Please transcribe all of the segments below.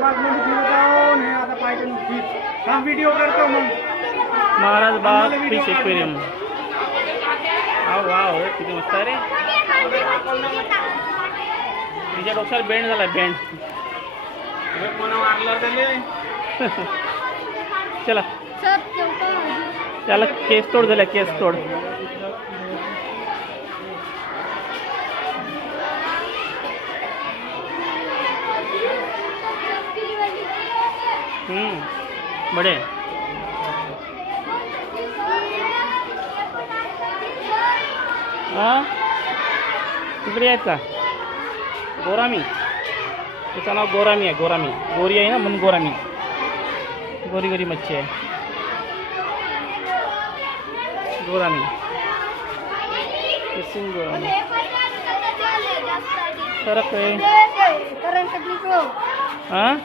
बागमध्ये फिरत आहो आता पायथन फिश हा व्हिडिओ करतो मग. महाराज बाग फिश एक्वेरियम हा रे किती मस्त आहे रे. तिच्या डोक्यावर बेंड झाला बेंड कोणा मारला त्याले चला त्याला केस तोड झाल्या केस तोड. हम्म. बडे हा? तिकडे आहेत का गोरामी. तिचं नाव गोरामी आहे गोरामी. गोरी आहे ना म्हणून गोरामी. गोरी गोरी मच्छी आहे. गोरामी. Kissing gourami. फरक आहे. हां?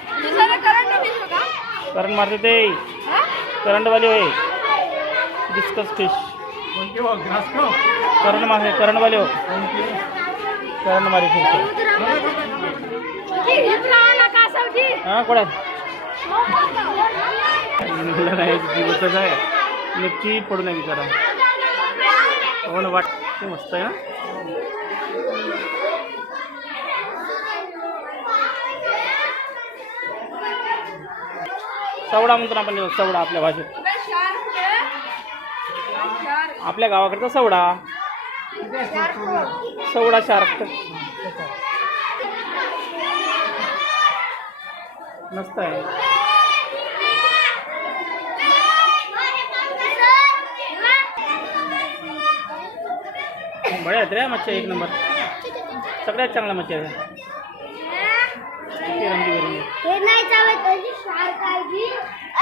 करंट मारते ते. करंटवाली होय. डिस्कस फिश करंट मारते करंटवाले हो. करंट मारी फिश हां कोणा नाही दिवसच आहे. नक्की पडू नये बिचारा हो ना वाट ते मस्त आहे ना सवडा म्हणतो ना आपण सवडा आपल्या भाषेत. आपल्या गावाकडचा सवडा. सवडा शार्क. मस्त आहे. बऱ्या आहेत रे मच्छी एक नंबर. सगळ्यात चांगल्या मच्छी आहे किती रंगीबेरंगी. हे नाही चालत अशी शार्क आहे जी.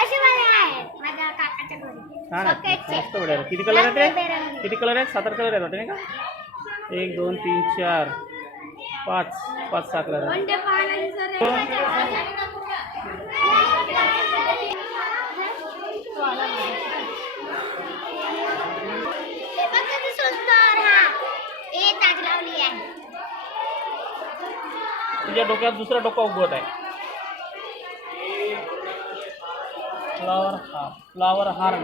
अशी मला आहे माझ्या काकाच्या घरी छान आहे. मस्त आहेत. किती कलर आहेत रे. किती कलर आहेत? सात आठ कलर आहेत वाटते नाही का? एक दोन तीन चार पाच. पाच सहा कलर तुझ्या डोक्यात दुसरा डोका उगवत आहे. फ्लावर हा फ्लावर हार